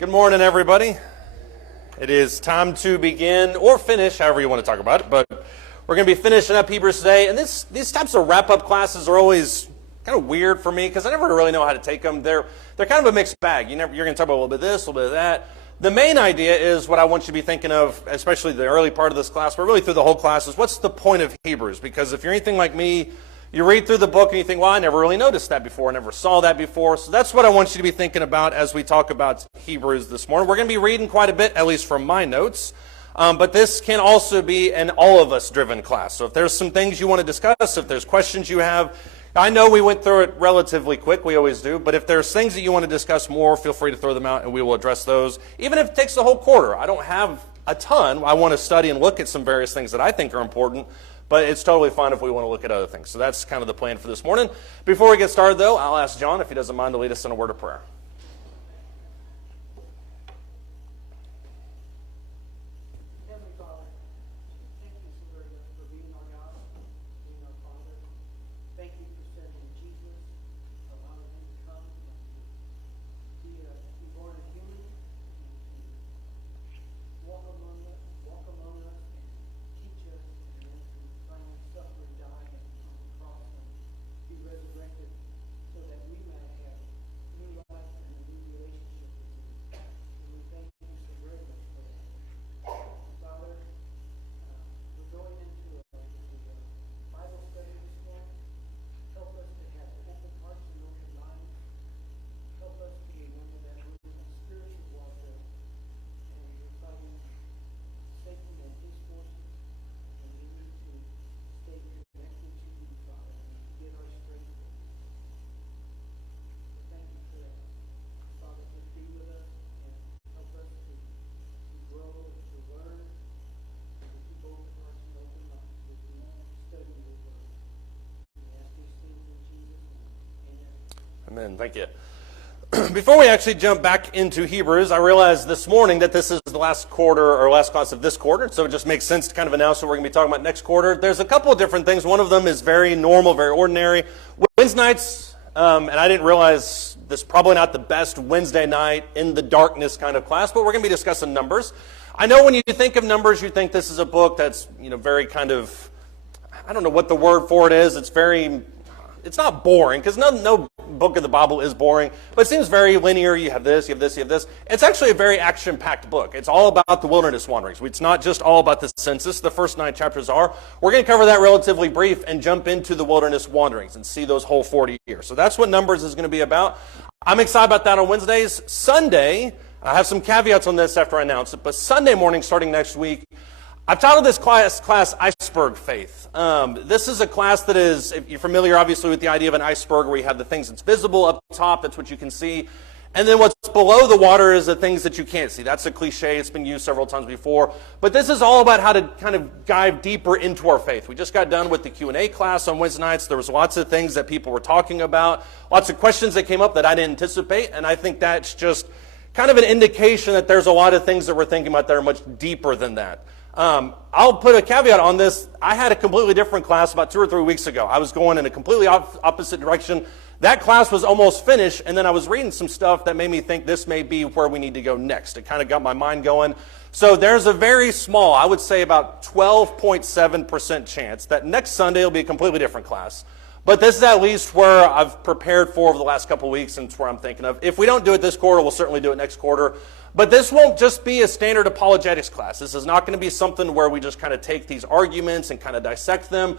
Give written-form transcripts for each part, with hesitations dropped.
Good morning, everybody. It is time to begin, or finish, however you want to talk about it, but we're going to be finishing up Hebrews today, and these types of wrap-up classes are always kind of weird for me, because I never really know how to take them. They're kind of a mixed bag. You're going to talk about a little bit of this, a little bit of that. The main idea is what I want you to be thinking of, especially the early part of this class, but really through the whole class, is what's the point of Hebrews? Because if you're anything like me, you read through the book and you think, well, I never really noticed that before, I never saw that before. So that's what I want you to be thinking about as we talk about Hebrews this morning. We're going to be reading quite a bit, at least from my notes. But this can also be an all-of-us-driven class. So if there's some things you want to discuss, if there's questions you have, I know we went through it relatively quick, we always do, but if there's things that you want to discuss more, feel free to throw them out and we will address those. Even if it takes the whole quarter. I don't have a ton. I want to study and look at some various things that I think are important. But it's totally fine if we want to look at other things. So that's kind of the plan for this morning. Before we get started, though, I'll ask John if he doesn't mind to lead us in a word of prayer. Heavenly Father, thank you so very much for being our God, being our Father. Thank you for sending Jesus, allowing him to come and be born a human, walk among us, and teach us, and then to finally suffer and die and on the cross and be resurrected so that we might have new life and a new relationship with you. And we thank you so very much for that. And Father, we're going into a Bible study this morning. Help us to have open hearts and open minds. Help us to remember that we're in a spiritual warfare and we're fighting Satan and his forces. And we need to stay connected to you, Father, and to get our strength from you. So thank you for that. Father, just be with us and help us to grow, to learn, and to keep open hearts and open minds as we study your word. We ask these things in Jesus' name. Amen. Amen. Thank you. Before we actually jump back into Hebrews, I realized this morning that this is the last quarter or last class of this quarter, so it just makes sense to kind of announce what we're going to be talking about next quarter. There's a couple of different things. One of them is very normal, very ordinary. Wednesday nights, and I didn't realize this is probably not the best Wednesday night in the darkness kind of class, but we're going to be discussing Numbers. I know when you think of Numbers, you think this is a book that's, very kind of, I don't know what the word for it is. It's not boring, because no book of the Bible is boring, but it seems very linear. You have this, you have this, you have this. It's actually a very action-packed book. It's all about the wilderness wanderings. It's not just all about the census. The first 9 chapters are. We're going to cover that relatively brief and jump into the wilderness wanderings and see those whole 40 years. So that's what Numbers is going to be about. I'm excited about that on Wednesdays. Sunday, I have some caveats on this after I announce it, but Sunday morning starting next week, I've titled this class Iceberg Faith. This is a class that is, if you're familiar obviously with the idea of an iceberg where you have the things that's visible up top, that's what you can see. And then what's below the water is the things that you can't see. That's a cliche, it's been used several times before. But this is all about how to kind of dive deeper into our faith. We just got done with the Q&A class on Wednesday nights. There was lots of things that people were talking about, lots of questions that came up that I didn't anticipate. And I think that's just kind of an indication that there's a lot of things that we're thinking about that are much deeper than that. I'll put a caveat on this. I had a completely different class about 2 or 3 weeks ago. I was going in a completely opposite direction. That class was almost finished, and then I was reading some stuff that made me think this may be where we need to go next. It kind of got my mind going. So there's a very small, I would say about 12.7% chance that next Sunday will be a completely different class. But this is at least where I've prepared for over the last couple of weeks, and it's where I'm thinking of. If we don't do it this quarter, we'll certainly do it next quarter. But this won't just be a standard apologetics class. This is not going to be something where we just kind of take these arguments and kind of dissect them.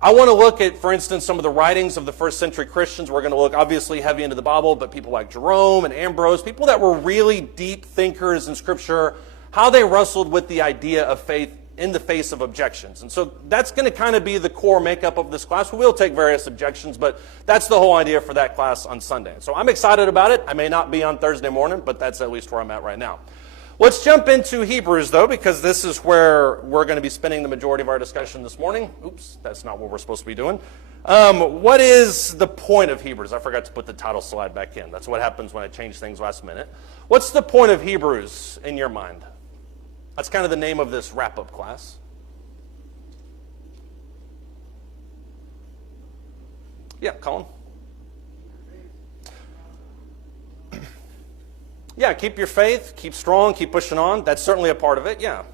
I want to look at, for instance, some of the writings of the first century Christians. We're going to look obviously heavy into the Bible, but people like Jerome and Ambrose, people that were really deep thinkers in Scripture, how they wrestled with the idea of faith in the face of objections. And so that's going to kind of be the core makeup of this class. We will take various objections, but that's the whole idea for that class on Sunday. So I'm excited about it. I may not be on Thursday morning, but that's at least where I'm at right now. Let's jump into Hebrews, though, because this is where we're going to be spending the majority of our discussion this morning. Oops, that's not what we're supposed to be doing. What is the point of Hebrews? I forgot to put the title slide back in. That's what happens when I change things last minute. What's the point of Hebrews in your mind? That's kind of the name of this wrap-up class. Yeah, Colin? Yeah, keep your faith, keep strong, keep pushing on. That's certainly a part of it, yeah.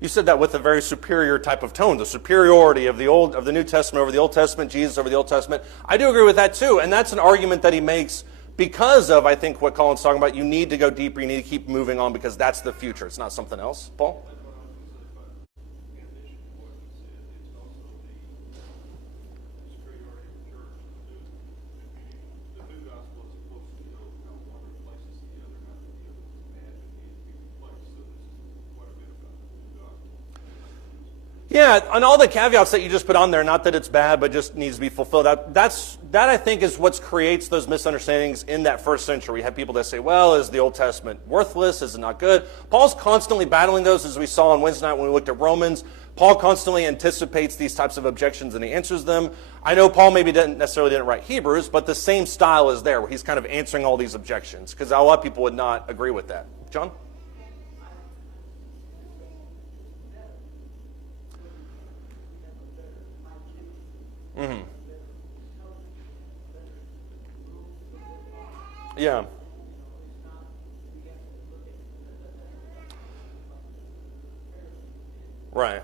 You said that with a very superior type of tone, the superiority of the New Testament over the Old Testament, Jesus over the Old Testament. I do agree with that too, and that's an argument that he makes because of, I think, what Colin's talking about. You need to go deeper, you need to keep moving on because that's the future. It's not something else. Paul? Yeah, and all the caveats that you just put on there, not that it's bad, but just needs to be fulfilled. That I think is what creates those misunderstandings in that first century. We have people that say, well, is the Old Testament worthless? Is it not good? Paul's constantly battling those, as we saw on Wednesday night when we looked at Romans. Paul constantly anticipates these types of objections and he answers them. I know Paul maybe didn't write Hebrews, but the same style is there, where he's kind of answering all these objections, because a lot of people would not agree with that. John? Mm-hmm. Yeah. Right.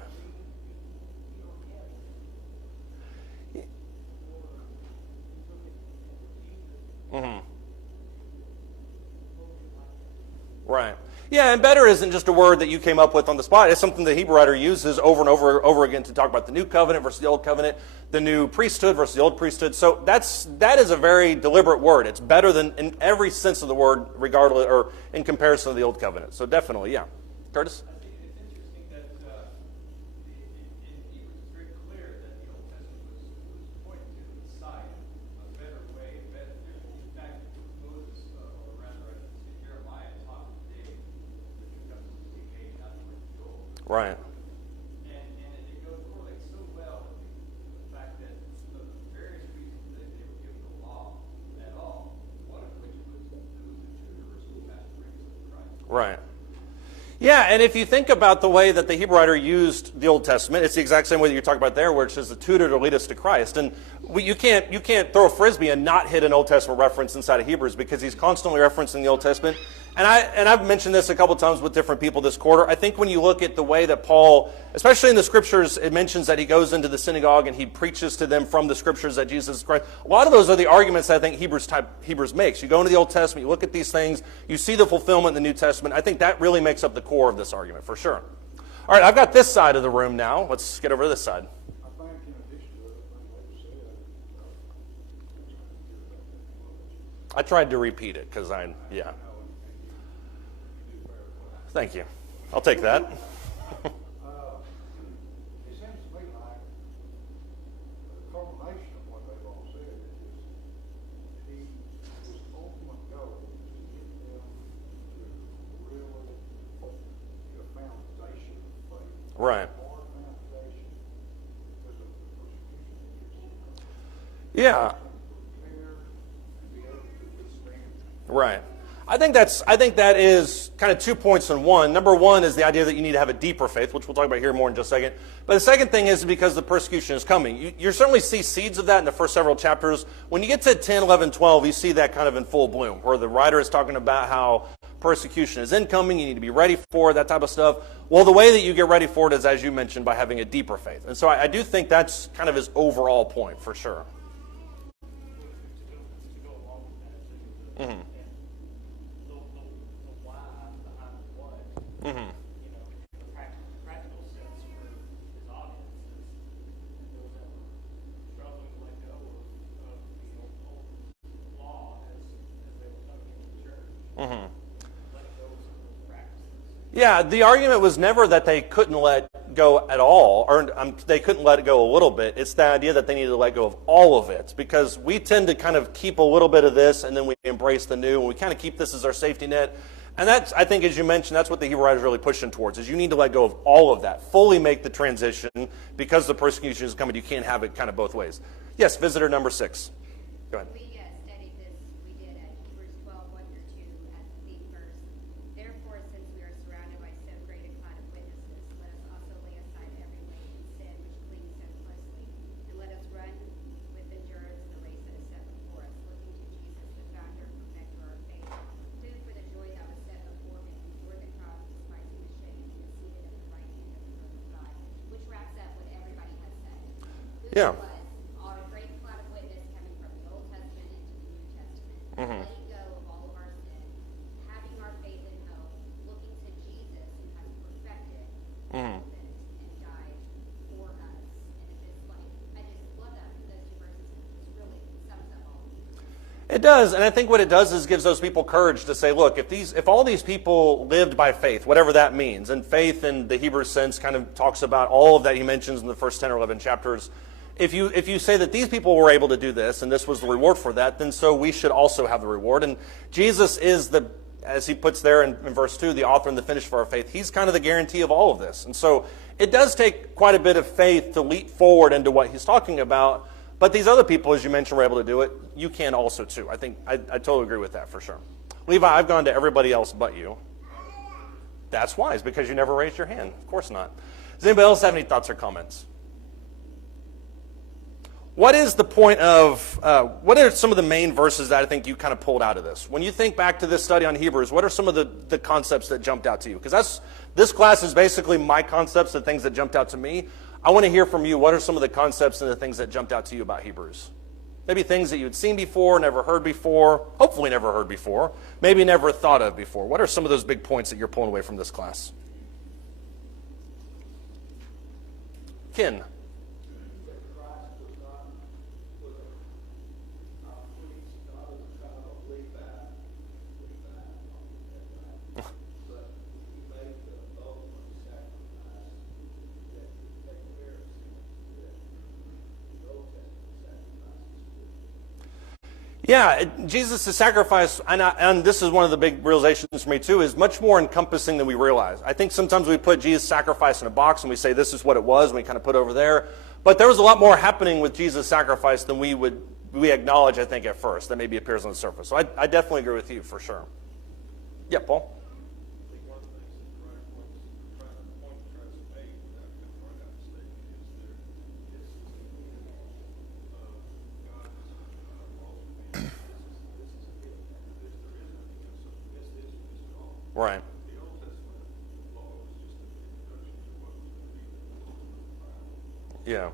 Mm-hmm. Right. Yeah, and better isn't just a word that you came up with on the spot. It's something the Hebrew writer uses over and over again to talk about the new covenant versus the old covenant, the new priesthood versus the old priesthood. So that is a very deliberate word. It's better than in every sense of the word, regardless or in comparison to the old covenant. So definitely, yeah. Curtis? I think it's interesting that in Hebrews it's very clear that the Old Testament was pointing to the Messiah, a better way, a better. In fact, Moses, or rather, I should say Jeremiah, taught today the new covenant was being made, not the old. Right. And it goes correlates so well with the fact that the various reasons that they were given the law at all, one of which was there was a tutor or schoolmaster raised in Christ. Right. Yeah, and if you think about the way that the Hebrew writer used the Old Testament, it's the exact same way that you're talking about there, where it says the tutor to lead us to Christ. And you can't throw a frisbee and not hit an Old Testament reference inside of Hebrews, because he's constantly referencing the Old Testament. And I've mentioned this a couple times with different people this quarter. I think when you look at the way that Paul, especially in the Scriptures, it mentions that he goes into the synagogue and he preaches to them from the Scriptures that Jesus is Christ. A lot of those are the arguments that I think Hebrews makes. You go into the Old Testament, you look at these things, you see the fulfillment in the New Testament. I think that really makes up the core of this argument, for sure. All right, I've got this side of the room now. Let's get over to this side. I think in addition to everything they've said, I tried to repeat it because yeah. Thank you. I'll take that. it seems to me like the culmination of what they've all said is his ultimate goal is to get them to really get a foundation of faith. Right. Hard foundation because of the persecution that gets them. Yeah. Prepare and be able to withstand. Right. I think that is kind of 2 points in one. Number one is the idea that you need to have a deeper faith, which we'll talk about here more in just a second. But the second thing is because the persecution is coming. You certainly see seeds of that in the first several chapters. When you get to 10, 11, 12, you see that kind of in full bloom, where the writer is talking about how persecution is incoming, you need to be ready for it, that type of stuff. Well, the way that you get ready for it is, as you mentioned, by having a deeper faith. And so I do think that's kind of his overall point, for sure. Mm-hmm. Mm-hmm. The practical sense for his audience is those that were struggling to let go of the old law as they were coming into the church. Mm-hmm. Letting go of some of those practices. Yeah, the argument was never that they couldn't let go at all, or they couldn't let it go a little bit. It's the idea that they needed to let go of all of it, because we tend to kind of keep a little bit of this and then we embrace the new, and we kind of keep this as our safety net. And that's, I think, as you mentioned, that's what the Hebrew writer is really pushing towards, is you need to let go of all of that, fully make the transition, because the persecution is coming. You can't have it kind of both ways. Yes, visitor number 6. Go ahead. We studied this, we did at Hebrews 12, 1 through 2 as the theme verse. Therefore, since we are surrounded by so great a cloud of witnesses, let us also lay aside every weight and sin which clings so closely, and let us run with endurance the race that is set before us, looking to Jesus, the Yeah. was our great cloud of witness coming from the Old Testament into the New Testament, letting go of all of our sin, having our faith and hope, looking to Jesus who has perfected all of it and died for us. And it's just like, I just love that, those two verses. It really sums up all of it. It does, and I think what it does is gives those people courage to say, look, if all these people lived by faith, whatever that means, and faith in the Hebrew sense kind of talks about all of that he mentions in the first 10 or 11 chapters, if you say that these people were able to do this, and this was the reward for that, then so we should also have the reward. And Jesus is as he puts there in verse 2, the author and the finisher of our faith. He's kind of the guarantee of all of this. And so it does take quite a bit of faith to leap forward into what he's talking about. But these other people, as you mentioned, were able to do it. You can also, too. I think I totally agree with that for sure. Levi, I've gone to everybody else but you. That's wise, because you never raised your hand. Of course not. Does anybody else have any thoughts or comments? What is the point of, what are some of the main verses that I think you kind of pulled out of this? When you think back to this study on Hebrews, what are some of the concepts that jumped out to you? Because this class is basically my concepts, the things that jumped out to me. I want to hear from you. What are some of the concepts and the things that jumped out to you about Hebrews? Maybe things that you'd seen before, never heard before, hopefully never heard before, maybe never thought of before. What are some of those big points that you're pulling away from this class? Ken. Yeah, Jesus' sacrifice, and this is one of the big realizations for me too, is much more encompassing than we realize. I think sometimes we put Jesus' sacrifice in a box and we say this is what it was, and we kind of put it over there. But there was a lot more happening with Jesus' sacrifice than we acknowledge, I think, at first. That maybe appears on the surface. So I definitely agree with you for sure. Yeah, Paul? Right. Yeah.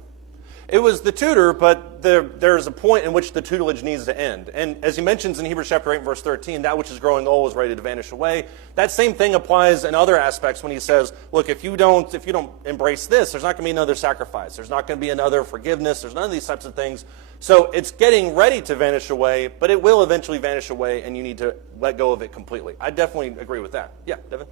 It was the tutor, but there's a point in which the tutelage needs to end. And as he mentions in Hebrews chapter 8, verse 13, that which is growing old is ready to vanish away. That same thing applies in other aspects when he says, look, if you don't embrace this, there's not going to be another sacrifice. There's not going to be another forgiveness. There's none of these types of things. So it's getting ready to vanish away, but it will eventually vanish away, and you need to let go of it completely. I definitely agree with that. Yeah, Devin?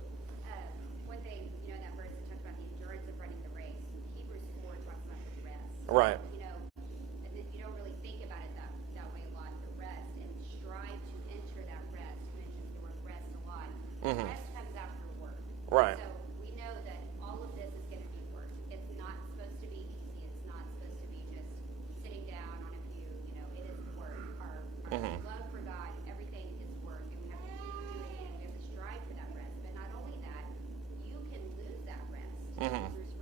One thing, in that verse, it talks about the endurance of running the race. Hebrews 4 talks about the rest. Right. You don't really think about it that way a lot, the rest, and strive to enter that rest. You mentioned the word rest a lot. Rest comes after work. Right. So we know that all of this is going to be work. It's not supposed to be easy. It's not supposed to be just sitting down on a pew. It is work. Our love for God, everything is work, and we have to keep doing it, and we have to strive for that rest. But not only that, you can lose that rest. Hebrews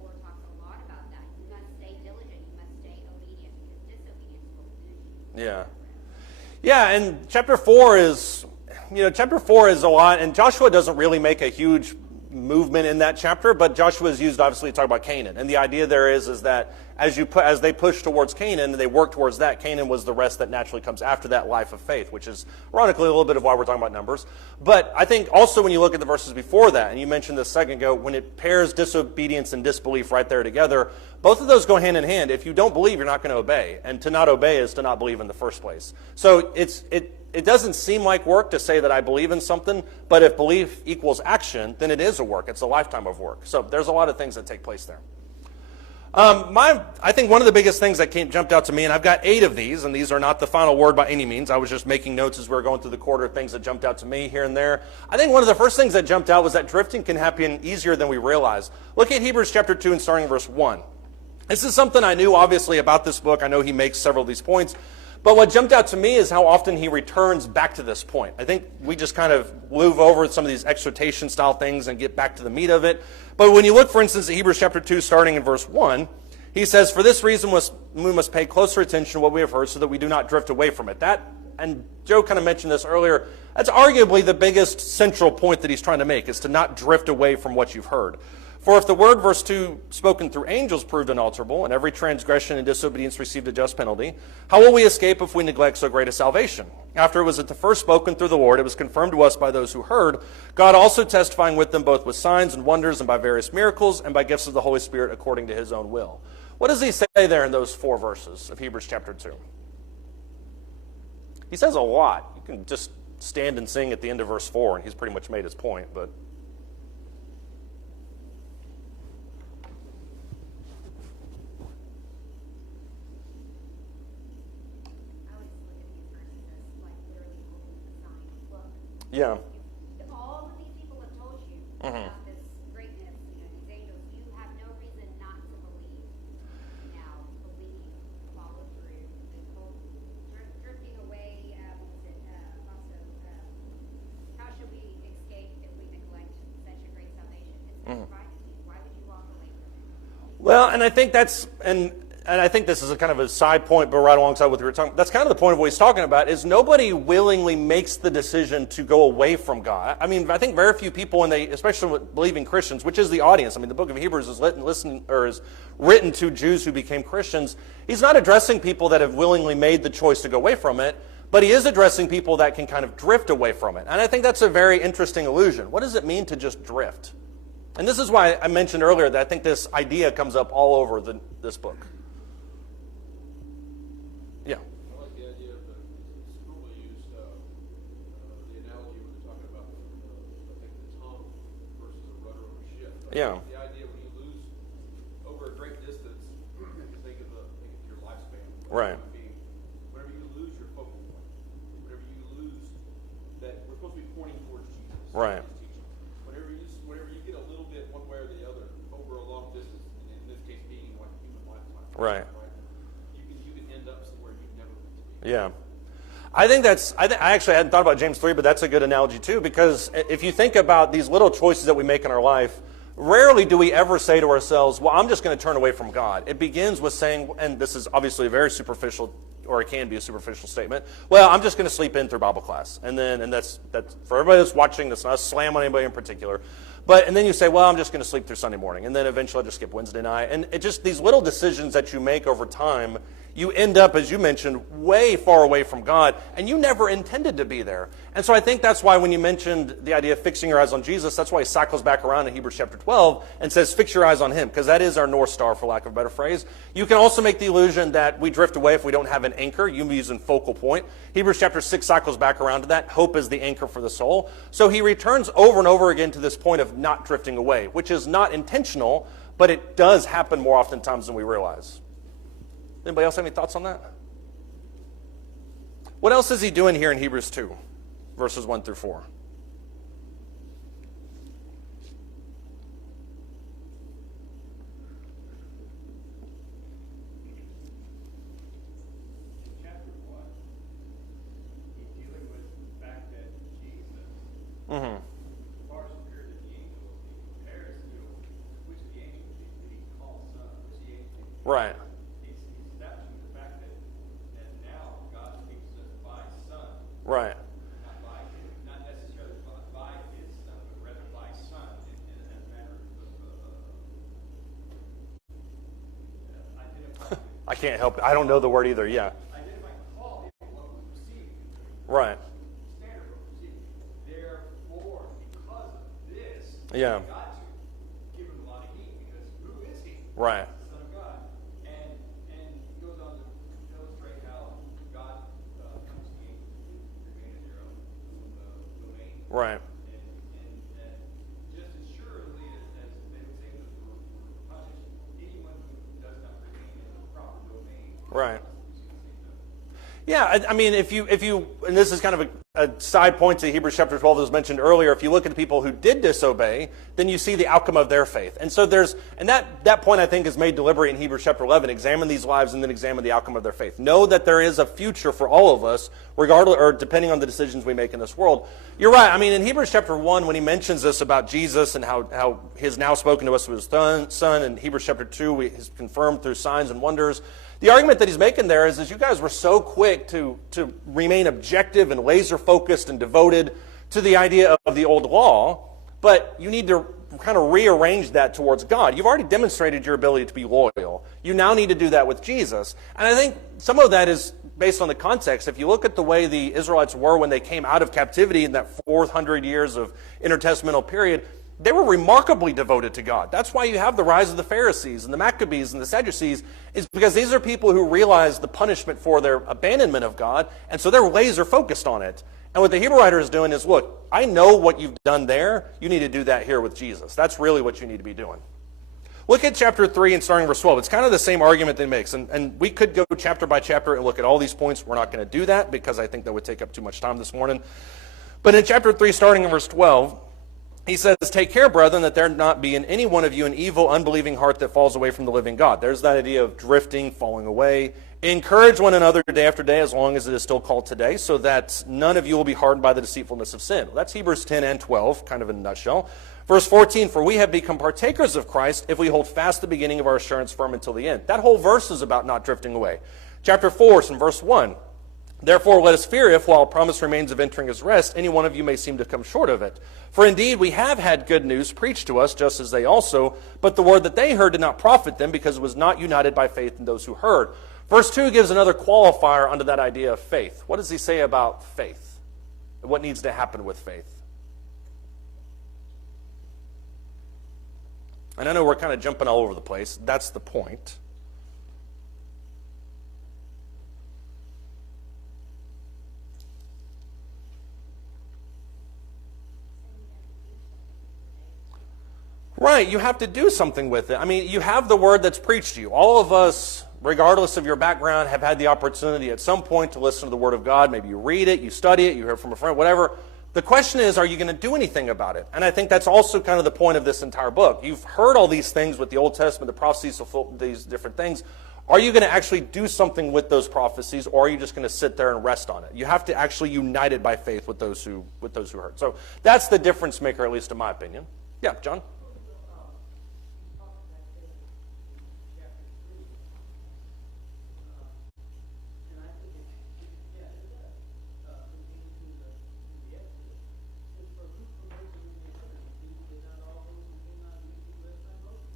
4 talks a lot about that. You must stay diligent. You must stay obedient, because disobedience will lose you. Yeah. Yeah, and chapter 4 is a lot, and Joshua doesn't really make a huge movement in that chapter, but Joshua is used obviously to talk about Canaan. And the idea there is that as they push towards Canaan and they work towards that, Canaan was the rest that naturally comes after that life of faith, which is ironically a little bit of why we're talking about Numbers. But I think also when you look at the verses before that, and you mentioned this a second ago, when it pairs disobedience and disbelief right there together, both of those go hand in hand. If you don't believe, you're not going to obey. And to not obey is to not believe in the first place. So it doesn't seem like work to say that I believe in something, but if belief equals action, then it is a work. It's a lifetime of work. So there's a lot of things that take place there. I think one of the biggest things that jumped out to me, and I've got 8 of these, and these are not the final word by any means. I was just making notes as we were going through the quarter, things that jumped out to me here and there. I think one of the first things that jumped out was that drifting can happen easier than we realize. Look at Hebrews chapter 2 and starting in verse 1. This is something I knew, obviously, about this book. I know he makes several of these points. But what jumped out to me is how often he returns back to this point. I think we just kind of move over some of these exhortation-style things and get back to the meat of it. But when you look, for instance, at Hebrews chapter 2, starting in verse 1, he says, "For this reason we must pay closer attention to what we have heard so that we do not drift away from it." That, and Joe kind of mentioned this earlier, that's arguably the biggest central point that he's trying to make, is to not drift away from what you've heard. For if the word, verse 2, spoken through angels proved unalterable, and every transgression and disobedience received a just penalty, how will we escape if we neglect so great a salvation? After it was at the first spoken through the Lord, it was confirmed to us by those who heard, God also testifying with them both with signs and wonders and by various miracles and by gifts of the Holy Spirit according to his own will. What does he say there in those 4 verses of Hebrews chapter 2? He says a lot. You can just stand and sing at the end of verse 4, and he's pretty much made his point, but... Yeah. All of these people have told you about this greatness, these angels. You have no reason not to believe. Now, believe, follow through. This whole drifting away, how should we escape if we neglect such a great salvation? It's been provided to you. Why would you walk away from it? Well, and I think that's, and I think this is a kind of a side point, but right alongside what we were talking, that's kind of the point of what he's talking about, is nobody willingly makes the decision to go away from God. I mean, I think very few people, when they, especially with believing Christians, which is the audience. I mean, the book of Hebrews is written to Jews who became Christians. He's not addressing people that have willingly made the choice to go away from it, but he is addressing people that can kind of drift away from it. And I think that's a very interesting illusion. What does it mean to just drift? And this is why I mentioned earlier that I think this idea comes up all over this book. Yeah. I like the idea of it's normally used, the analogy when they're talking about, I think, the tongue versus a rudder of a ship. Yeah. The idea when you lose over a great distance, you think of your lifespan. Right. Whenever you lose your focal point, whenever you lose that, we're supposed to be pointing towards Jesus. Right. His teaching. Whenever you get a little bit one way or the other over a long distance, and in this case being like human lifetime. Right. You can end up somewhere you never meant to be. Yeah. I actually hadn't thought about James 3, but that's a good analogy too, because if you think about these little choices that we make in our life, rarely do we ever say to ourselves, well, I'm just going to turn away from God. It begins with saying, and this is obviously a very superficial, or it can be a superficial statement, well, I'm just going to sleep in through Bible class. And that's for everybody that's watching, that's not a slam on anybody in particular. And then you say, well, I'm just going to sleep through Sunday morning. And then eventually I'll just skip Wednesday night. And it just, these little decisions that you make over time, you end up, as you mentioned, way far away from God, and you never intended to be there. And so I think that's why when you mentioned the idea of fixing your eyes on Jesus, that's why he cycles back around in Hebrews chapter 12 and says, fix your eyes on him, because that is our North Star, for lack of a better phrase. You can also make the illusion that we drift away if we don't have an anchor. You use a focal point. Hebrews chapter 6 cycles back around to that. Hope is the anchor for the soul. So he returns over and over again to this point of not drifting away, which is not intentional, but it does happen more oftentimes than we realize. Anybody else have any thoughts on that? What else is he doing here in Hebrews 2, verses 1 through 4? Chapter 1, he's dealing with the fact that Jesus Mm-hmm. is far superior to the angels. He compares to which of the angels did he call son, which of the angels did he call Right. son. He's establishing the fact that now God speaks to us by son, Right. not necessarily by his son, but rather by son in a manner of identifying. I can't help it. I don't know the word either. Yeah. Identifying quality of what was received. Right. Standard of what was received. Therefore, because of this, Yeah. we got to give him a lot of heat, because who is he? Right. The Son of God. And he goes on to illustrate how God comes to you to remain in your own domain. Right. And just as surely as they would say were punished, anyone who does not remain in the proper domain. Right. Yeah, I mean, if you, and this is kind of a side point to Hebrews chapter 12 that was mentioned earlier, if you look at the people who did disobey, then you see the outcome of their faith. And so that point I think is made deliberate in Hebrews chapter 11. Examine these lives and then examine the outcome of their faith. Know that there is a future for all of us, regardless, or depending on the decisions we make in this world. You're right. I mean, in Hebrews chapter 1, when he mentions this about Jesus and how he has now spoken to us with his son, and Hebrews chapter 2, he's confirmed through signs and wonders. The argument that he's making there is you guys were so quick to remain objective and laser-focused and devoted to the idea of the old law, but you need to kind of rearranged that towards God. You've already demonstrated your ability to be loyal. You now need to do that with Jesus. And I think some of that is based on the context. If you look at the way the Israelites were when they came out of captivity in that 400 years of intertestamental period, they were remarkably devoted to God. That's why you have the rise of the Pharisees and the Maccabees and the Sadducees, is because these are people who realize the punishment for their abandonment of God, and so they're laser focused on it. And what the Hebrew writer is doing is, look, I know what you've done there. You need to do that here with Jesus. That's really what you need to be doing. Look at chapter 3 and starting verse 12. It's kind of the same argument that he makes. And we could go chapter by chapter and look at all these points. We're not going to do that because I think that would take up too much time this morning. But in chapter 3, starting in verse 12, he says, take care, brethren, that there not be in any one of you an evil, unbelieving heart that falls away from the living God. There's that idea of drifting, falling away. Encourage one another day after day, as long as it is still called today, so that none of you will be hardened by the deceitfulness of sin. Well, that's Hebrews 10 and 12, kind of in a nutshell. Verse 14, for we have become partakers of Christ if we hold fast the beginning of our assurance firm until the end. That whole verse is about not drifting away. Chapter 4, from verse 1. Therefore, let us fear if, while promise remains of entering his rest, any one of you may seem to come short of it. For indeed, we have had good news preached to us, just as they also, but the word that they heard did not profit them, because it was not united by faith in those who heard. Verse 2 gives another qualifier under that idea of faith. What does he say about faith? What needs to happen with faith? And I know we're kind of jumping all over the place. That's the point. Right, you have to do something with it. I mean, you have the word that's preached to you. All of us, regardless of your background, have had the opportunity at some point to listen to the word of God. Maybe you read it, you study it, you hear from a friend, whatever. The question is, are you going to do anything about it? And I think that's also kind of the point of this entire book. You've heard all these things with the Old Testament, the prophecies, these different things. Are you going to actually do something with those prophecies, or are you just going to sit there and rest on it? You have to actually unite it by faith with those who heard. So that's the difference maker, at least in my opinion. Yeah, John?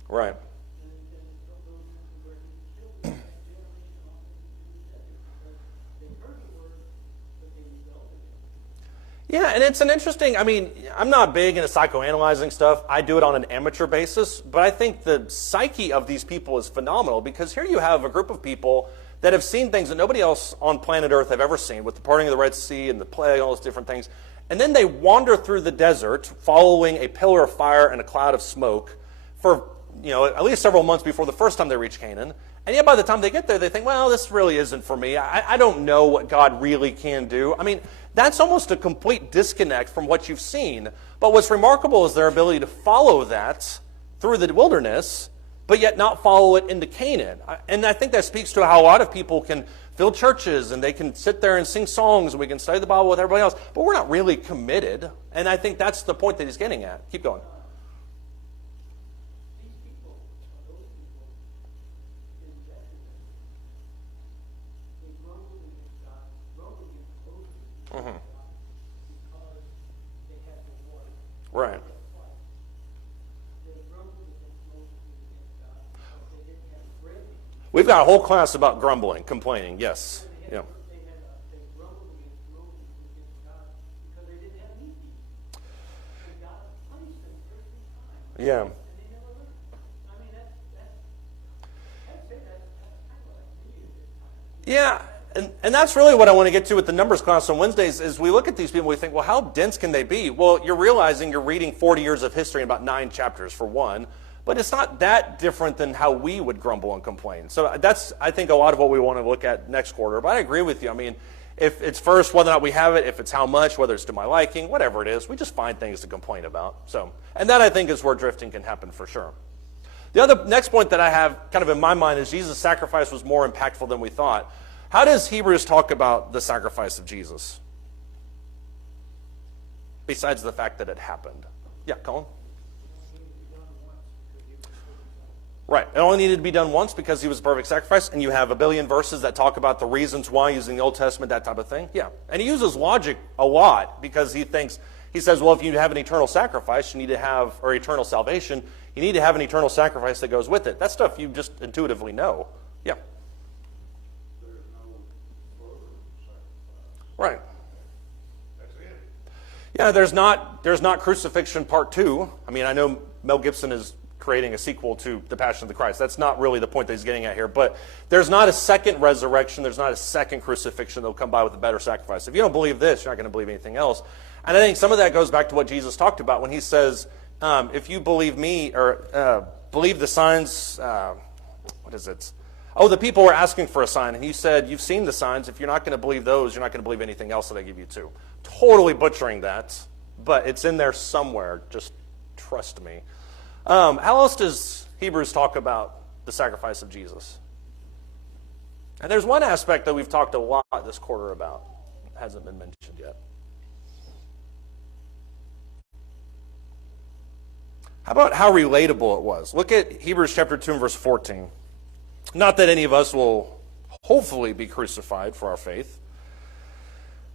Right. Yeah, and it's an interesting, I mean, I'm not big into psychoanalyzing stuff. I do it on an amateur basis, but I think the psyche of these people is phenomenal, because here you have a group of people that have seen things that nobody else on planet Earth have ever seen, with the parting of the Red Sea and the plague, all those different things. And then they wander through the desert following a pillar of fire and a cloud of smoke for, at least several months before the first time they reach Canaan. And yet by the time they get there, they think, well, this really isn't for me. I don't know what God really can do. I mean, that's almost a complete disconnect from what you've seen. But what's remarkable is their ability to follow that through the wilderness, but yet not follow it into Canaan. And I think that speaks to how a lot of people can fill churches and they can sit there and sing songs and we can study the Bible with everybody else, but we're not really committed. And I think that's the point that he's getting at. Keep going. Mm-hmm. Right. We've got a whole class about grumbling, complaining. Yes. Yeah. Yeah. Yeah. And that's really what I want to get to with the numbers class on Wednesdays, is we look at these people and we think, well, how dense can they be? Well, you're realizing you're reading 40 years of history in about 9 chapters, for one. But it's not that different than how we would grumble and complain. So that's, I think, a lot of what we want to look at next quarter. But I agree with you. I mean, if it's first whether or not we have it, if it's how much, whether it's to my liking, whatever it is, we just find things to complain about. So, and that, I think, is where drifting can happen for sure. The other next point that I have kind of in my mind is Jesus' sacrifice was more impactful than we thought. How does Hebrews talk about the sacrifice of Jesus? Besides the fact that it happened. Yeah, Colin? Right. It only needed to be done once because he was a perfect sacrifice, and you have a billion verses that talk about the reasons why using the Old Testament, that type of thing. Yeah. And he uses logic a lot because he says, well, if you have an eternal sacrifice, you need to have, or eternal salvation, you need to have an eternal sacrifice that goes with it. That's stuff you just intuitively know. Yeah. There's no further sacrifice. Right. That's it. Yeah, there's not crucifixion part 2. I mean, I know Mel Gibson is creating a sequel to The Passion of the Christ. That's not really the point that he's getting at here. But there's not a second resurrection. There's not a second crucifixion that will come by with a better sacrifice. If you don't believe this, you're not going to believe anything else. And I think some of that goes back to what Jesus talked about when he says, if you believe me, or believe the signs, what is it? Oh, the people were asking for a sign. And he said, you've seen the signs. If you're not going to believe those, you're not going to believe anything else that I give you too. Totally butchering that. But it's in there somewhere. Just trust me. How else does Hebrews talk about the sacrifice of Jesus? And there's one aspect that we've talked a lot this quarter about. It hasn't been mentioned yet. How about how relatable it was? Look at Hebrews chapter 2 and verse 14. Not that any of us will hopefully be crucified for our faith.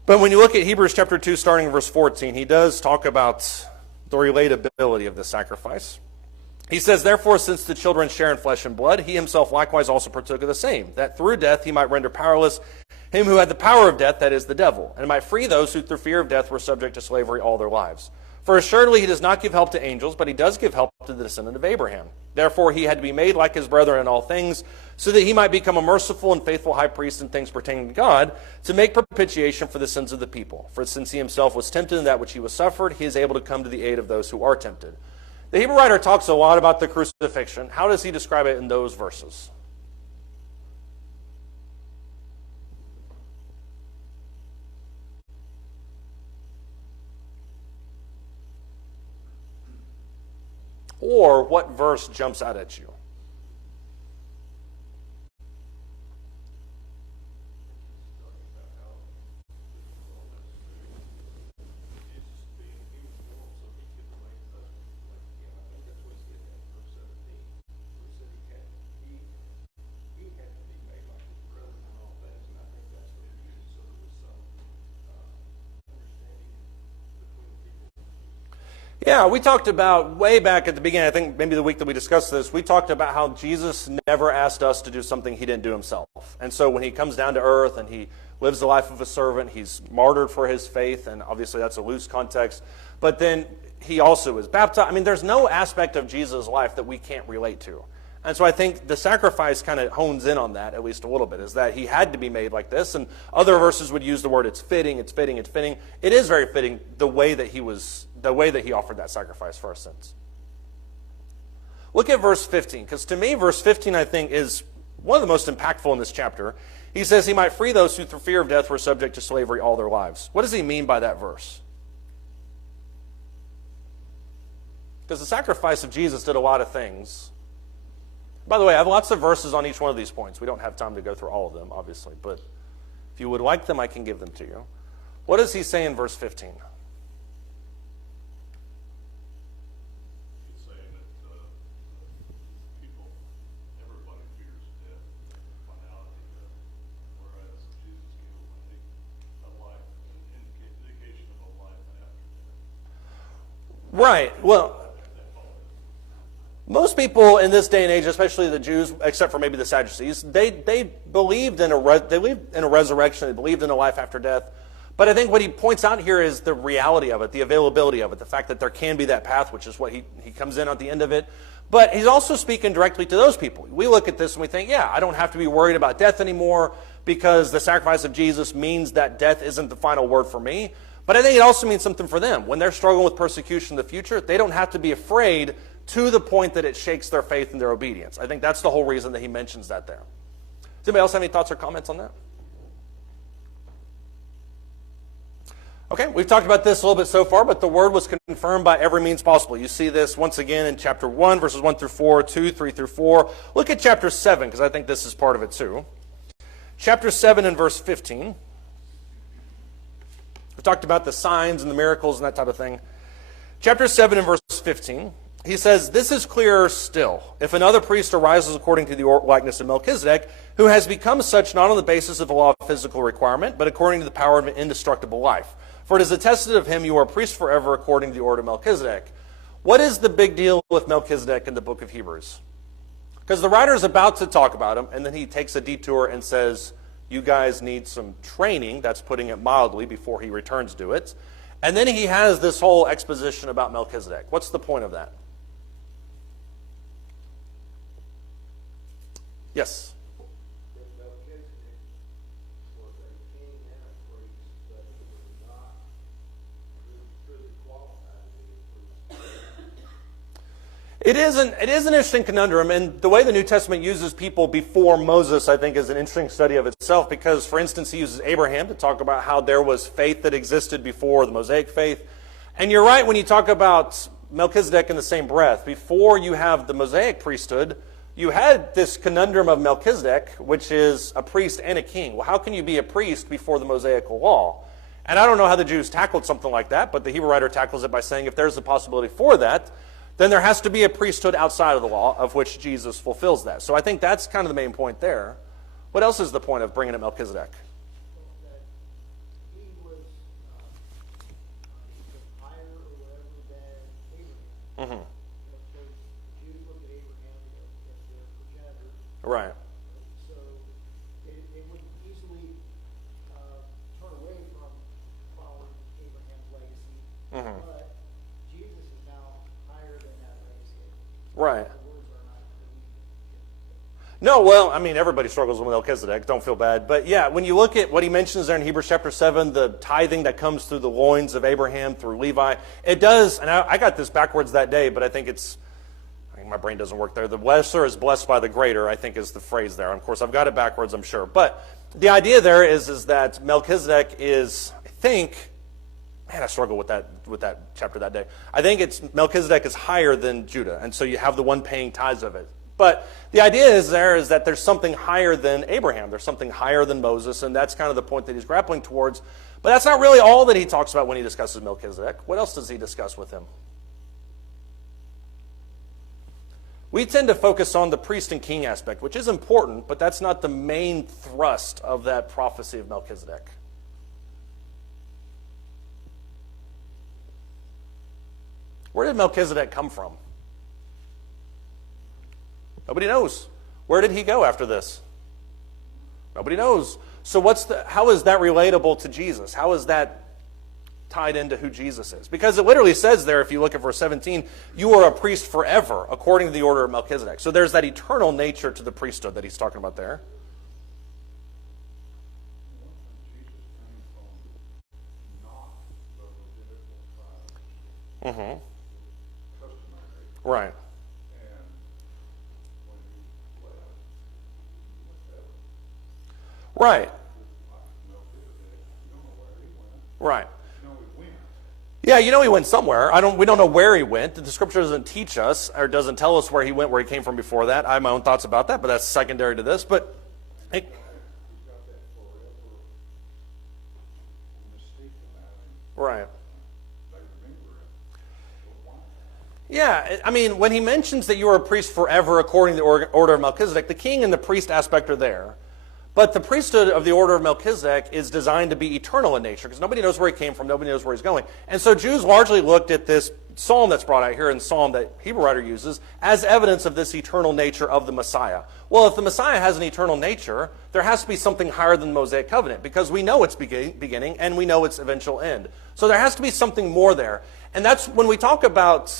But when you look at Hebrews chapter 2 starting in verse 14, he does talk about the relatability of the sacrifice. He says, therefore, since the children share in flesh and blood, he himself likewise also partook of the same, that through death he might render powerless him who had the power of death, that is, the devil, and might free those who through fear of death were subject to slavery all their lives. For assuredly he does not give help to angels, but he does give help to the descendant of Abraham. Therefore he had to be made like his brethren in all things, so that he might become a merciful and faithful high priest in things pertaining to God, to make propitiation for the sins of the people. For since he himself was tempted in that which he was suffered, he is able to come to the aid of those who are tempted. The Hebrew writer talks a lot about the crucifixion. How does he describe it in those verses? Or what verse jumps out at you? Yeah, we talked about way back at the beginning, I think maybe the week that we discussed this, we talked about how Jesus never asked us to do something he didn't do himself. And so when he comes down to earth and he lives the life of a servant, he's martyred for his faith, and obviously that's a loose context, but then he also is baptized. I mean, there's no aspect of Jesus' life that we can't relate to. And so I think the sacrifice kind of hones in on that at least a little bit, is that he had to be made like this. And other verses would use the word, it's fitting, it's fitting, it's fitting. It is very fitting the way that he offered that sacrifice for our sins. Look at verse 15, because to me, verse 15, I think, is one of the most impactful in this chapter. He says he might free those who through fear of death were subject to slavery all their lives. What does he mean by that verse? Because the sacrifice of Jesus did a lot of things. By the way, I have lots of verses on each one of these points. We don't have time to go through all of them, obviously, but if you would like them, I can give them to you. What does he say in verse 15? He's saying that people, everybody fears death, finality of death, whereas Jesus gave a life, an indication of a life after death. Right. Well, most people in this day and age, especially the Jews, except for maybe the Sadducees, they believed in a resurrection. They believed in a life after death. But I think what he points out here is the reality of it, the availability of it, the fact that there can be that path, which is what he comes in at the end of it. But he's also speaking directly to those people. We look at this and we think, yeah, I don't have to be worried about death anymore because the sacrifice of Jesus means that death isn't the final word for me. But I think it also means something for them. When they're struggling with persecution in the future, they don't have to be afraid to the point that it shakes their faith and their obedience. I think that's the whole reason that he mentions that there. Does anybody else have any thoughts or comments on that? Okay, we've talked about this a little bit so far, but the word was confirmed by every means possible. You see this once again in chapter 1, verses 1 through 4, 2, 3 through 4. Look at chapter 7, because I think this is part of it too. Chapter 7 and verse 15. We talked about the signs and the miracles and that type of thing. Chapter 7 and verse 15. he says, this is clearer still. If another priest arises according to the likeness of Melchizedek, who has become such not on the basis of the law of physical requirement, but according to the power of an indestructible life. For it is attested of him, you are a priest forever according to the order of Melchizedek. What is the big deal with Melchizedek in the book of Hebrews? Because the writer is about to talk about him, and then he takes a detour and says, you guys need some training, that's putting it mildly, before he returns to it. And then he has this whole exposition about Melchizedek. What's the point of that? Yes? That Melchizedek was a king and a priest, but he was not truly qualified to be a priest. It is an interesting conundrum, and the way the New Testament uses people before Moses, I think, is an interesting study of itself, because, for instance, he uses Abraham to talk about how there was faith that existed before the Mosaic faith. And you're right when you talk about Melchizedek in the same breath. Before you have the Mosaic priesthood, you had this conundrum of Melchizedek, which is a priest and a king. Well, how can you be a priest before the Mosaical law? And I don't know how the Jews tackled something like that, but the Hebrew writer tackles it by saying if there's a possibility for that, then there has to be a priesthood outside of the law, of which Jesus fulfills that. So I think that's kind of the main point there. What else is the point of bringing up Melchizedek? That he was higher or whatever than Abraham. Mm-hmm. The Jews look at Abraham as their progenitor. Right. So they would easily turn away from following Abraham's legacy. Mhm. But Jesus is now higher than that legacy. Right. The words are not believed. No, well, I mean, everybody struggles with Melchizedek. Don't feel bad. But yeah, when you look at what he mentions there in Hebrews chapter 7, the tithing that comes through the loins of Abraham through Levi, it does, and I got this backwards that day, but I think my brain doesn't work there. The lesser is blessed by the greater, I think is the phrase there. And of course, I've got it backwards, I'm sure. But the idea there is that Melchizedek is, I think, man, I struggled with that chapter that day. I think Melchizedek is higher than Judah, and so you have the one paying tithes of it. But the idea is that there's something higher than Abraham. There's something higher than Moses, and that's kind of the point that he's grappling towards. But that's not really all that he talks about when he discusses Melchizedek. What else does he discuss with him? We tend to focus on the priest and king aspect, which is important, but that's not the main thrust of that prophecy of Melchizedek. Where did Melchizedek come from? Nobody knows. Where did he go after this? Nobody knows. So how is that relatable to Jesus? How is that tied into who Jesus is? Because it literally says there, if you look at verse 17, you are a priest forever, according to the order of Melchizedek. So there's that eternal nature to the priesthood that he's talking about there. Mm-hmm. Right. Right. Right. Yeah, he went somewhere. We don't know where he went. The scripture doesn't teach us or doesn't tell us where he went, where he came from before that. I have my own thoughts about that, but that's secondary to this. But right. Yeah, I mean, when he mentions that you are a priest forever according to the order of Melchizedek, the king and the priest aspect are there. But the priesthood of the order of Melchizedek is designed to be eternal in nature, because nobody knows where he came from, nobody knows where he's going. And so Jews largely looked at this psalm that's brought out here, and psalm that Hebrew writer uses, as evidence of this eternal nature of the Messiah. Well, if the Messiah has an eternal nature, there has to be something higher than the Mosaic covenant, because we know its beginning and we know its eventual end. So there has to be something more there. And that's when we talk about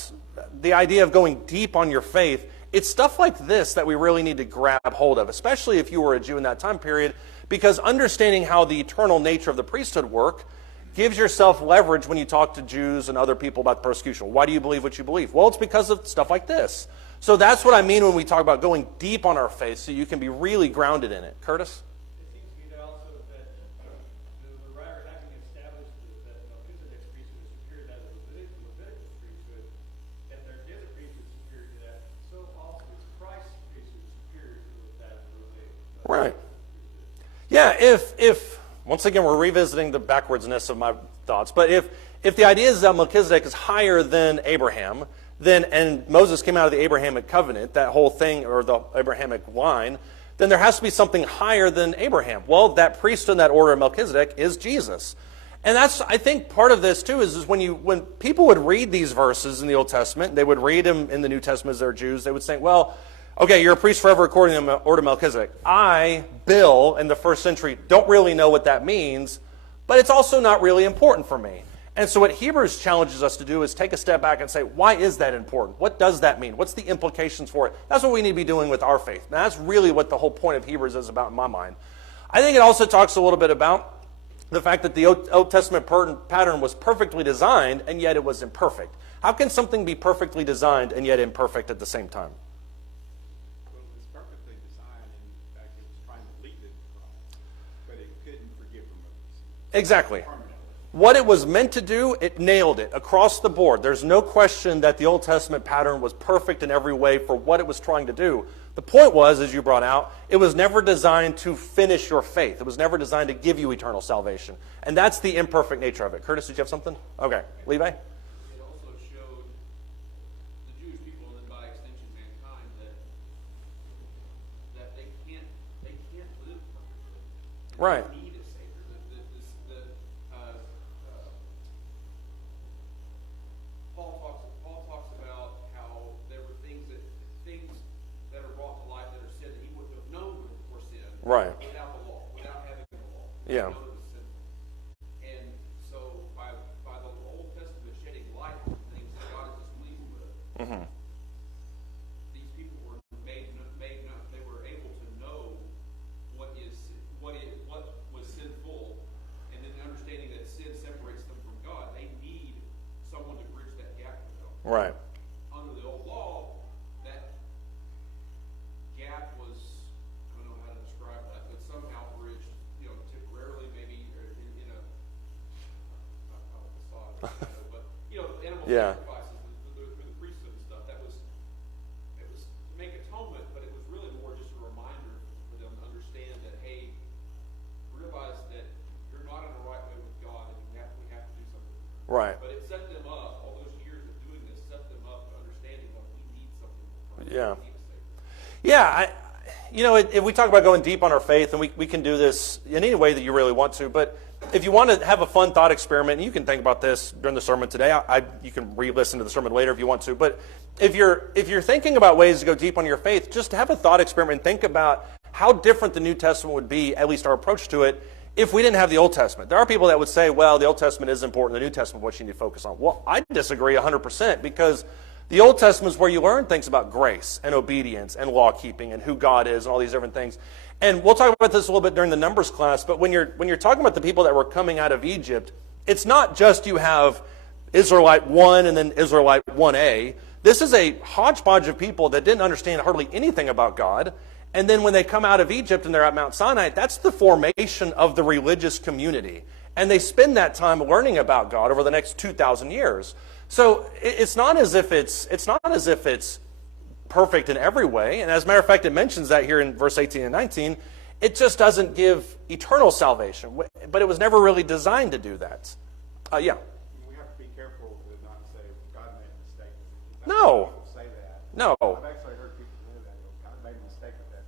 the idea of going deep on your faith, it's stuff like this that we really need to grab hold of, especially if you were a Jew in that time period, because understanding how the eternal nature of the priesthood work gives yourself leverage when you talk to Jews and other people about persecution. Why do you believe what you believe? Well, it's because of stuff like this. So that's what I mean when we talk about going deep on our faith so you can be really grounded in it. Curtis? It seems to me that also that the writer having established that Melchizedek's priesthood is superior to that of the Levitical priesthood, and there is a priesthood superior to that, so also is Christ's priesthood superior to that of the Levitical. Right. Yeah, if once again we're revisiting the backwardsness of my thoughts, but if the idea is that Melchizedek is higher than Abraham, then, and Moses came out of the Abrahamic covenant, that whole thing, or the Abrahamic line, then there has to be something higher than Abraham. Well, that priesthood in that order of Melchizedek is Jesus. And that's, I think, part of this too, is when people would read these verses in the Old Testament, they would read them in the New Testament as they're Jews, they would think, well, okay, you're a priest forever according to the order of Melchizedek. I, Bill, in the first century, don't really know what that means, but it's also not really important for me. And so what Hebrews challenges us to do is take a step back and say, why is that important? What does that mean? What's the implications for it? That's what we need to be doing with our faith. Now, that's really what the whole point of Hebrews is about in my mind. I think it also talks a little bit about the fact that the Old Testament pattern was perfectly designed, and yet it was imperfect. How can something be perfectly designed and yet imperfect at the same time? Well, it was perfectly designed, and in fact, it was trying to lead it from, but it couldn't forgive removals. Exactly. Permanently. What it was meant to do, it nailed it across the board. There's no question that the Old Testament pattern was perfect in every way for what it was trying to do. The point was, as you brought out, it was never designed to finish your faith. It was never designed to give you eternal salvation. And that's the imperfect nature of it. Curtis, did you have something? Okay. Levi? It also showed the Jewish people, and then by extension mankind, that they can't live perfectly. And Right. They need a savior. Paul talks about how there were things that are brought to light that are sin that he wouldn't have known were sin. Right. Without the law, without having the law. Yeah. He knew it was sinful. And so by the Old Testament shedding light on things that God is displeased with, Mm-hmm. these people were made they were able to know what was sinful, and then understanding that sin separates them from God. They need someone to bridge that gap with them. Right. Under the old law, that gap was, I don't know how to describe that, but somehow bridged, temporarily, maybe, or in a, not a facade, but, animal Yeah. sacrifices for the priesthood and stuff, it was to make atonement, but it was really more just a reminder for them to understand that, hey, realize that you're not in the right way with God, and we have to do something. Right. But it set them up, all those years of doing this set them up to understanding that we need something more. Yeah. We need a savior. Yeah, if we talk about going deep on our faith, and we can do this in any way that you really want to, but if you want to have a fun thought experiment, and you can think about this during the sermon today, you can re-listen to the sermon later if you want to, but if you're thinking about ways to go deep on your faith, just have a thought experiment and think about how different the New Testament would be, at least our approach to it, if we didn't have the Old Testament. There are people that would say, well, the Old Testament is important, the New Testament is what you need to focus on. Well, I disagree 100%, because the Old Testament is where you learn things about grace and obedience and law keeping and who God is and all these different things. And we'll talk about this a little bit during the Numbers class, but when you're talking about the people that were coming out of Egypt, it's not just you have Israelite 1 and then Israelite 1A. This is a hodgepodge of people that didn't understand hardly anything about God. And then when they come out of Egypt and they're at Mount Sinai, that's the formation of the religious community. And they spend that time learning about God over the next 2,000 years. So it's not as if it's perfect in every way. And as a matter of fact, it mentions that here in verse 18 and 19. It just doesn't give eternal salvation. But it was never really designed to do that. Yeah. We have to be careful to not say God made a mistake. No. People say that. No. I've actually heard people say that. God made a mistake with that.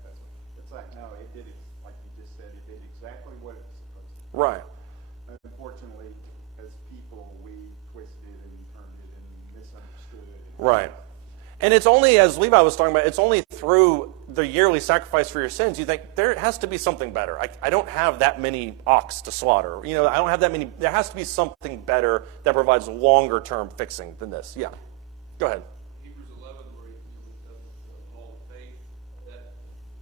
It's like, no, it did, like you just said, it did exactly what it was supposed to do. Right. Unfortunately, as people, we twisted and turned it and misunderstood it. Right. And it's only, as Levi was talking about, it's only through the yearly sacrifice for your sins, you think, there has to be something better. I don't have that many ox to slaughter. I don't have that many. There has to be something better that provides longer-term fixing than this. Yeah. Go ahead. Hebrews 11, where he does the hall of faith,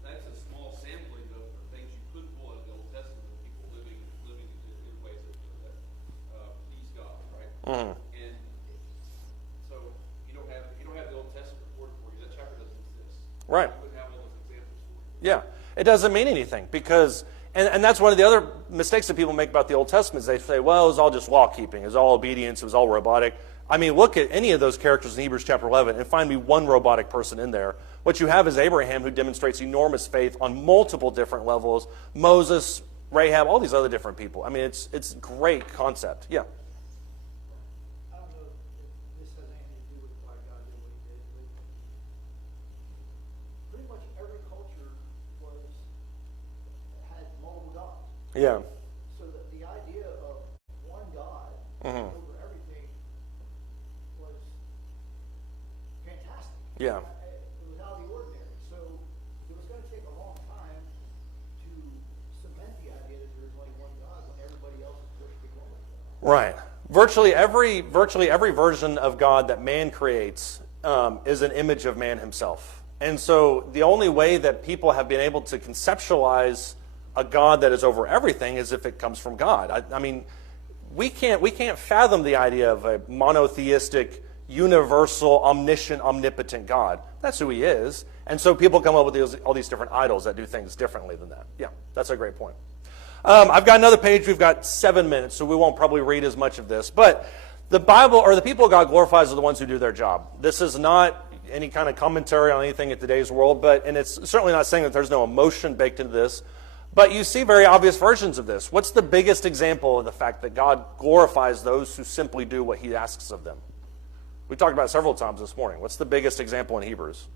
that's a small sampling of things you could pull out of the Old Testament of people living in ways that please God, right? Mm-hmm. And so you don't have the Old Testament recorded for you. That chapter doesn't exist. Right. You wouldn't have all those examples for you. Yeah. It doesn't mean anything because, and that's one of the other mistakes that people make about the Old Testament is they say, well, it was all just law keeping. It was all obedience. It was all robotic. I mean, look at any of those characters in Hebrews chapter 11 and find me one robotic person in there. What you have is Abraham, who demonstrates enormous faith on multiple different levels. Moses, Rahab, all these other different people. I mean, it's a great concept. Yeah. I don't know if this has anything to do with why God did what Yeah. So that the idea of one God Mhm. over everything was fantastic. Yeah. It was out of the ordinary. So it was going to take a long time to cement the idea that there is only one God when everybody else is worshiping one God. Right. Virtually every version of God that man creates is an image of man himself. And so the only way that people have been able to conceptualize a God that is over everything is if it comes from God. I mean, we can't fathom the idea of a monotheistic, universal, omniscient, omnipotent God. That's who he is. And so people come up with all these different idols that do things differently than that. Yeah, that's a great point. I've got another page. We've got 7 minutes, so we won't probably read as much of this. But the Bible, or the people God glorifies, are the ones who do their job. This is not any kind of commentary on anything in today's world, and it's certainly not saying that there's no emotion baked into this. But you see very obvious versions of this. What's the biggest example of the fact that God glorifies those who simply do what he asks of them? We talked about it several times this morning. What's the biggest example in Hebrews?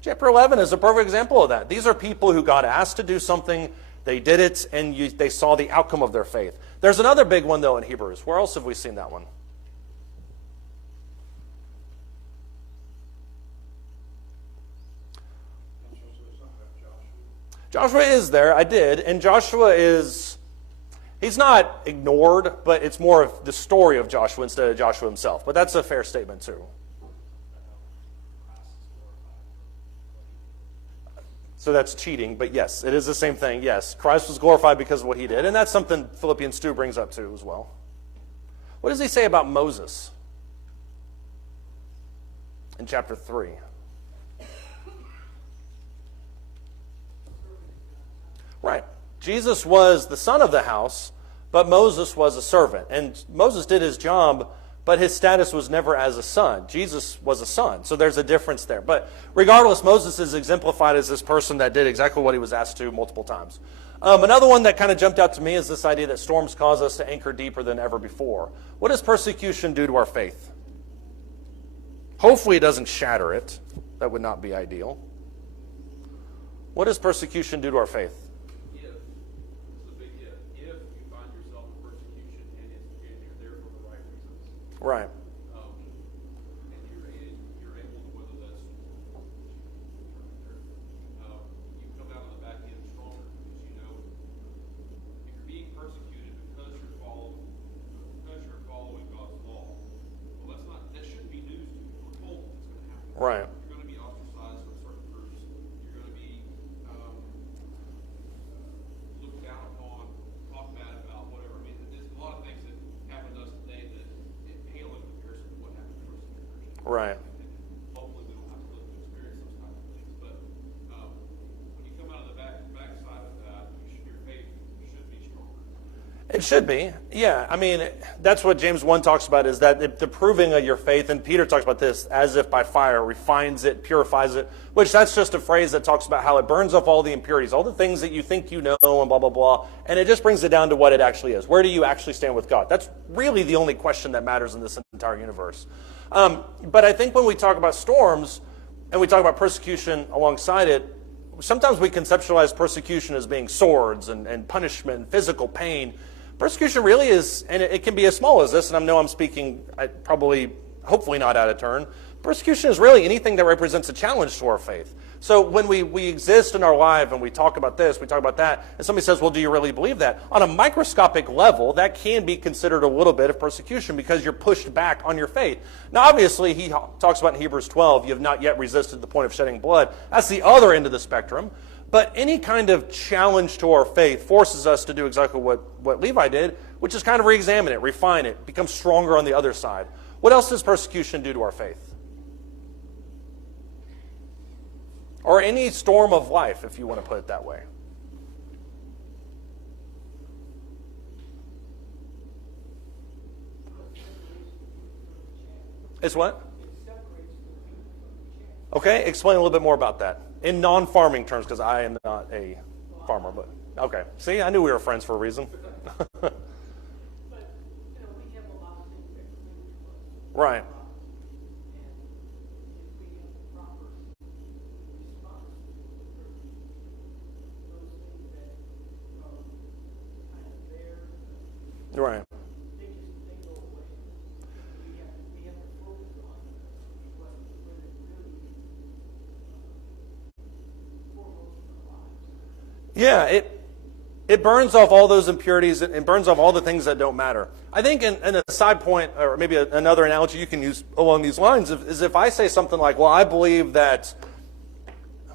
Chapter 11 is a perfect example of that. These are people who God asked to do something. They did it, and they saw the outcome of their faith. There's another big one, though, in Hebrews. Where else have we seen that one? Joshua is there. I did. And Joshua he's not ignored, but it's more of the story of Joshua instead of Joshua himself. But that's a fair statement, too. So that's cheating, but yes, it is the same thing. Yes, Christ was glorified because of what he did, and that's something Philippians 2 brings up too as well. What does he say about Moses in chapter 3? Right. Jesus was the son of the house, but Moses was a servant, and Moses did his job, but his status was never as a son. Jesus was a son, so there's a difference there. But regardless, Moses is exemplified as this person that did exactly what he was asked to multiple times. Another one that kind of jumped out to me is this idea that storms cause us to anchor deeper than ever before. What does persecution do to our faith? Hopefully it doesn't shatter it. That would not be ideal. What does persecution do to our faith? If, this is a big if you find yourself in persecution and you're there for the right reasons. Right. And you're able to weather that storm. You come out on the back end stronger because you know if you're being persecuted because you're following God's law. Well, that shouldn't be news to you. We're told it's going to happen. Right. You're going to be ostracized from certain groups. You're going to be looked down upon, talked bad about, whatever. I mean, there's a lot of things that happen to us today that pale in comparison to what happened to us in the church. Right. Hopefully we don't have to live to experience those types of things. But when you come out of the backside of that, your faith should be stronger. It should be. Yeah. I mean, that's what James 1 talks about, is that the proving of your faith, and Peter talks about this, as if by fire, refines it, purifies it, which that's just a phrase that talks about how it burns off all the impurities, all the things that you think you know, and blah, blah, blah, and it just brings it down to what it actually is. Where do you actually stand with God? That's really the only question that matters in this entire universe. But I think when we talk about storms, and we talk about persecution alongside it, sometimes we conceptualize persecution as being swords and punishment and physical pain. Persecution really is, and it can be as small as this, and I know I'm speaking hopefully not out of turn. Persecution is really anything that represents a challenge to our faith. So when we exist in our life and we talk about this, we talk about that, and somebody says, well, do you really believe that? On a microscopic level, that can be considered a little bit of persecution because you're pushed back on your faith. Now, obviously, he talks about in Hebrews 12, you have not yet resisted the point of shedding blood. That's the other end of the spectrum. But any kind of challenge to our faith forces us to do exactly what Levi did, which is kind of re-examine it, refine it, become stronger on the other side. What else does persecution do to our faith? Or any storm of life, if you want to put it that way. It's what? Okay, explain a little bit more about that. In non-farming terms, because I am not a farmer, but okay. See, I knew we were friends for a reason. But, we have a lot of things that cling to us. Right. And if we have the proper response to those things that Right. they go away. We have to focus on what it really is foremost in our lives. Yeah, it burns off all those impurities. It burns off all the things that don't matter. I think in a side point, or maybe another analogy you can use along these lines, is if I say something like, well, I believe that,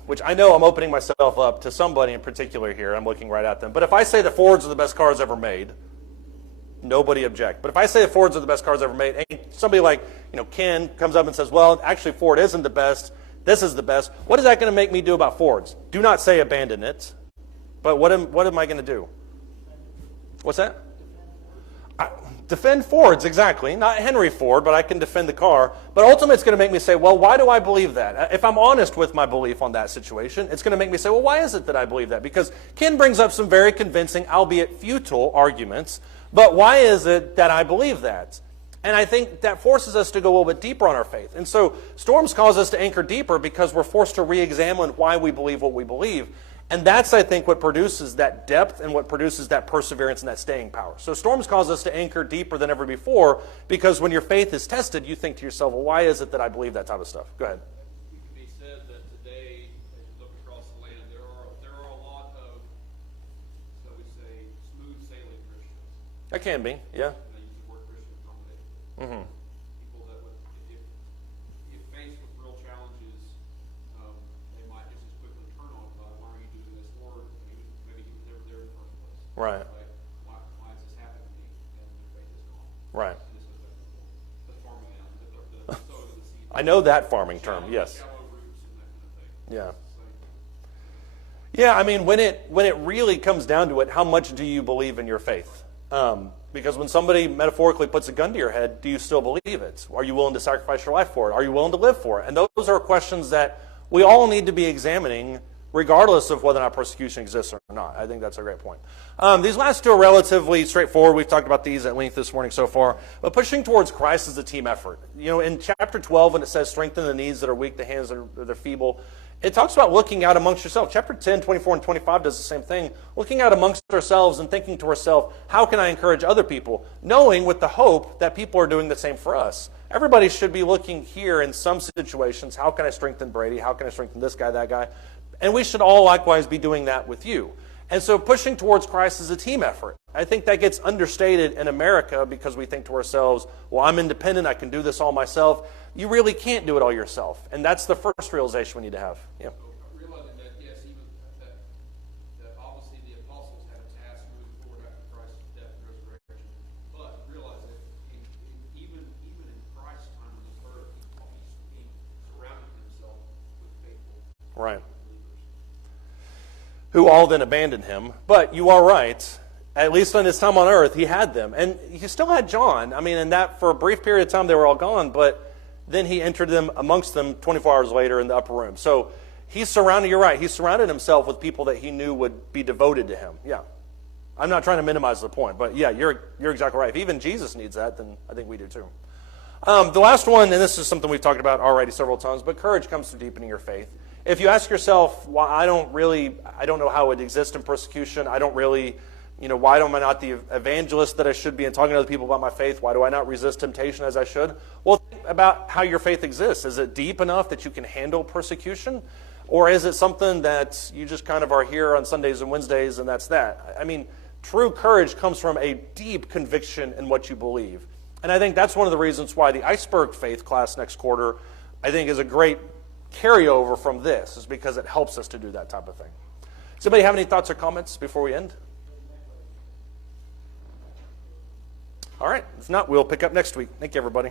which I know I'm opening myself up to somebody in particular here. I'm looking right at them. But if I say the Fords are the best cars ever made, nobody object. But if I say the Fords are the best cars ever made, and somebody like Ken comes up and says, well, actually Ford isn't the best, this is the best, what is that going to make me do about Fords? Do not say abandon it. But what am I going to do? What's that? Defend Fords, exactly. Not Henry Ford, but I can defend the car. But ultimately it's going to make me say, well, why do I believe that? If I'm honest with my belief on that situation, it's going to make me say, well, why is it that I believe that? Because Ken brings up some very convincing, albeit futile, arguments. But why is it that I believe that? And I think that forces us to go a little bit deeper on our faith. And so storms cause us to anchor deeper because we're forced to re-examine why we believe what we believe. And that's, I think, what produces that depth and what produces that perseverance and that staying power. So storms cause us to anchor deeper than ever before because when your faith is tested, you think to yourself, well, why is it that I believe that type of stuff? Go ahead. It can be said that today, as you look across the land, there are a lot of, shall we say, smooth sailing Christians. That can be, yeah. And I use the word Christian accommodation. Mm-hmm. People that would, if faced with real challenges, they might just as quickly turn on God. Why are you doing this? Or maybe he was never there in the first place. Right. Like, why has this happened to me? And their faith is gone. Right. And this is the farming out, the sowing of the seed. I know that farming term, yes. Shallow roots and that kind of thing. Yeah. It's like, Yeah, I mean, when it really comes down to it, how much do you believe in your faith? Because when somebody metaphorically puts a gun to your head, do you still believe it? Are you willing to sacrifice your life for it? Are you willing to live for it? And those are questions that we all need to be examining regardless of whether or not persecution exists or not. I think that's a great point. These last two are relatively straightforward. We've talked about these at length this morning so far. But pushing towards Christ is a team effort. In chapter 12, when it says strengthen the knees that are weak, the hands that are feeble, it talks about looking out amongst yourself. Chapter 10, 24, and 25 does the same thing. Looking out amongst ourselves and thinking to ourselves, how can I encourage other people? Knowing with the hope that people are doing the same for us. Everybody should be looking here in some situations, how can I strengthen Brady? How can I strengthen this guy, that guy? And we should all likewise be doing that with you. And so pushing towards Christ is a team effort. I think that gets understated in America because we think to ourselves, well, I'm independent, I can do this all myself. You really can't do it all yourself. And that's the first realization we need to have. Yeah. realizing that, yes, even that obviously the apostles had a task moving forward after Christ's death and resurrection, but realize that even in Christ's time on this earth, he surrounded himself with faithful Right. believers. Who all then abandoned him. But you are right. At least on his time on earth, he had them. And he still had John. I mean, and that for a brief period of time, they were all gone. But then he entered them amongst them 24 hours later in the upper room. So he's surrounded, you're right, he surrounded himself with people that he knew would be devoted to him. Yeah. I'm not trying to minimize the point. But yeah, you're exactly right. If even Jesus needs that, then I think we do too. The last one, and this is something we've talked about already several times, but courage comes through deepening your faith. If you ask yourself, well, I don't know how it exists in persecution. I don't really, why am I not the evangelist that I should be and talking to other people about my faith? Why do I not resist temptation as I should? Well, think about how your faith exists. Is it deep enough that you can handle persecution? Or is it something that you just kind of are here on Sundays and Wednesdays and that's that? I mean, true courage comes from a deep conviction in what you believe. And I think that's one of the reasons why the iceberg faith class next quarter, I think, is a great carryover from this, is because it helps us to do that type of thing. Does anybody have any thoughts or comments before we end? All right. If not, we'll pick up next week. Thank you, everybody.